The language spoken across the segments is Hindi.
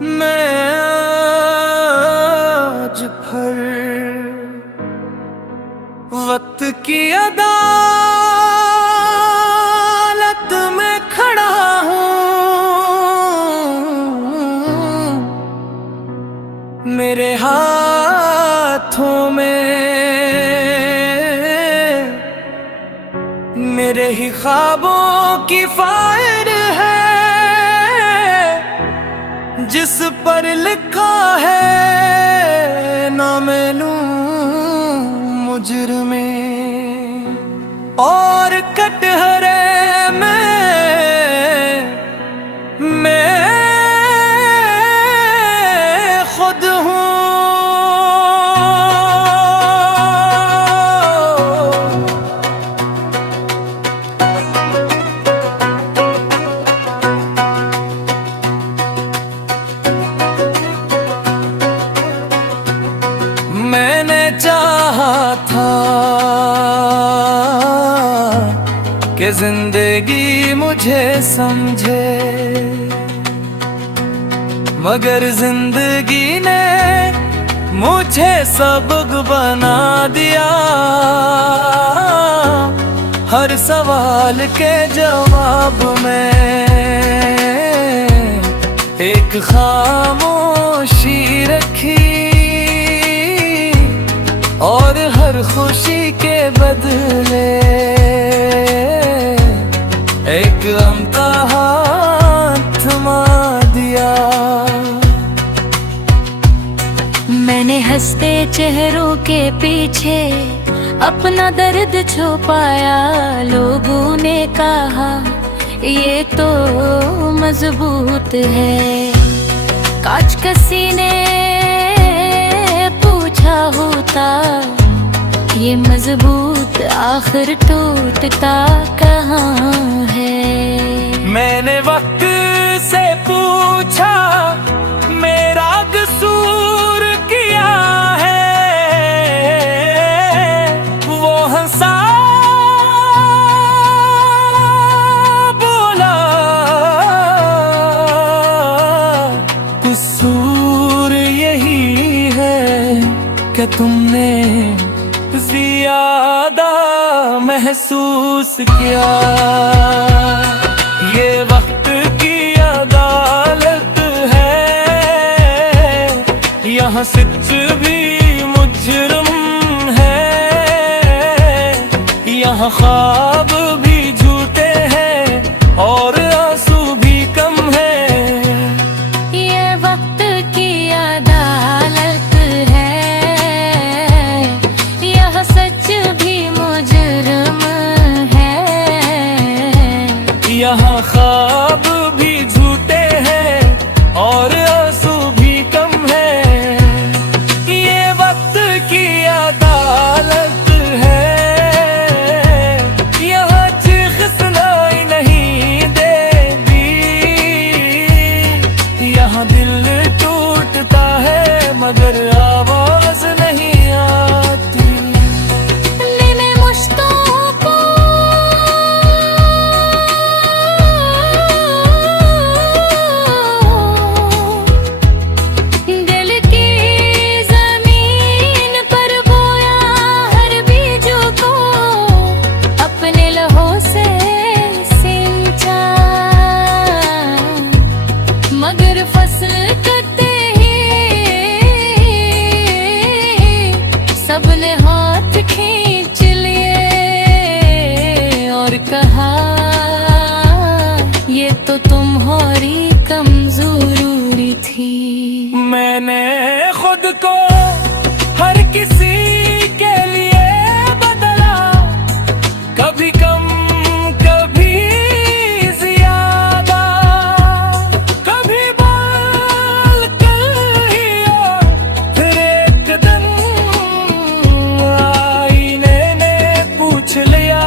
मैं आज भर वक्त की अदालत में खड़ा हूँ। मेरे हाथों में मेरे ही ख्वाबों की फाइल है, जिस पर लिखा है ना मैं लूं मुजरिम और कटहरे मैं खुद हूँ। मैंने चाहा था कि जिंदगी मुझे समझे, मगर जिंदगी ने मुझे सबक बना दिया। हर सवाल के जवाब में एक खामोशी रखी, और हर खुशी के बदले एक इम्तिहान थमा दिया। मैंने हंसते चेहरों के पीछे अपना दर्द छुपाया। लोगों ने कहा ये तो मजबूत है, कांच का सीने पूछा होता ये मजबूत आखिर टूटता कहाँ है। मैंने वक्त से पूछा मेरा कसूर किया है, वो हंसा बोला कसूर यही है कि तुमने ज्यादा महसूस किया। ये वक्त की अदालत है, यहाँ सच भी मुजरिम है, यहाँ ख्वाब भी झूठे हैं और आंसू भी कम है। ये वक्त की अदालत है, यह सच भी मुजरिम है, यहाँ ख्वाब भी झूठे हैं और आंसू भी कम है। ये वक्त की अदालत है, यहाँ चीख सुनाई नहीं देती, यहाँ दिल टूटता है मगर आवाज नहीं आती। मैंने मुश्तों को दिल की जमीन पर बोया, हर बीजों को अपने लहू से सिंचा, मगर फसल कटते ही सबने हाथ खींच लिए और कहा ये तो तुम्हारी कमजोरी थी। मैंने खुद को हर किसी के लिए बदला, कभी कम कभी ज्यादा, कभी बोल कर ही और फिर एक दिन आईने ने पूछ लिया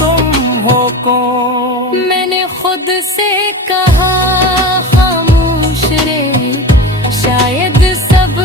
तुम हो कौन। मैंने खुद से कहा खामोश रे, शायद सब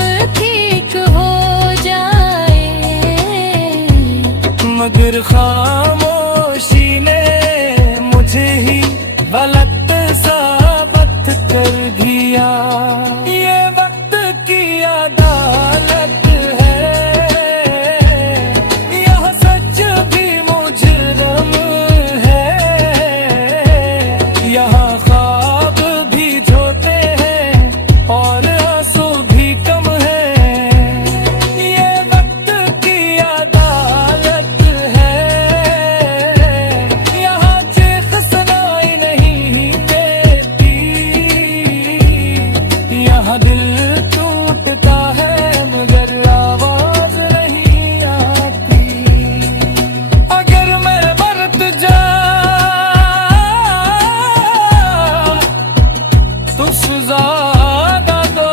ज्यादा दो,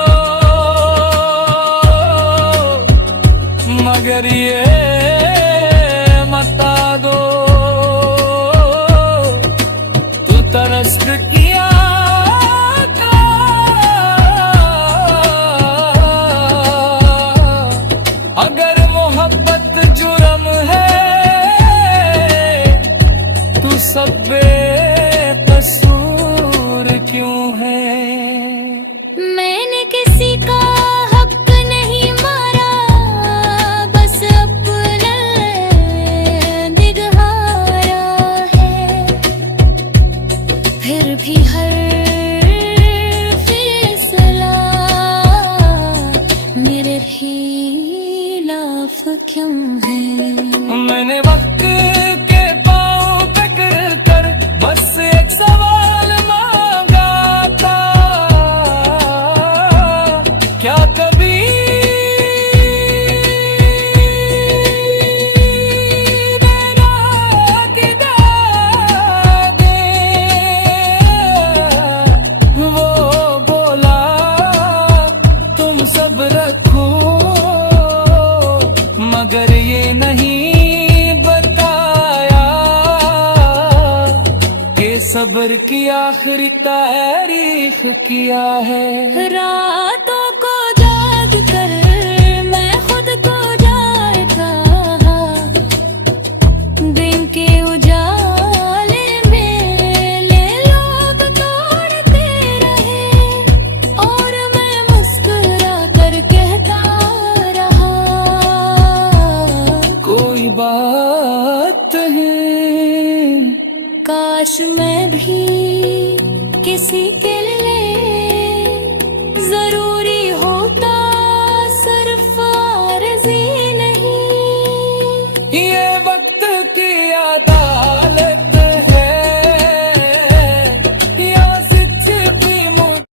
मगर ये मता दो तू तरस किया था। अगर मोहब्बत जुर्म है तू सब बेकसूर क्यों है? मैंने किसी का हक नहीं मारा, बस अपना दिगहारा है। फिर भी हर फैसला मेरे खिलाफ क्यों है? मैंने वक्त के पाँव पकड़ कर बस एक सवाल मांगा था, क्या कभी मेरा किदा दे? वो बोला तुम सब रखो, मगर ये नहीं बताया कि सब्र की आखिरी तारीख क्या है। रातों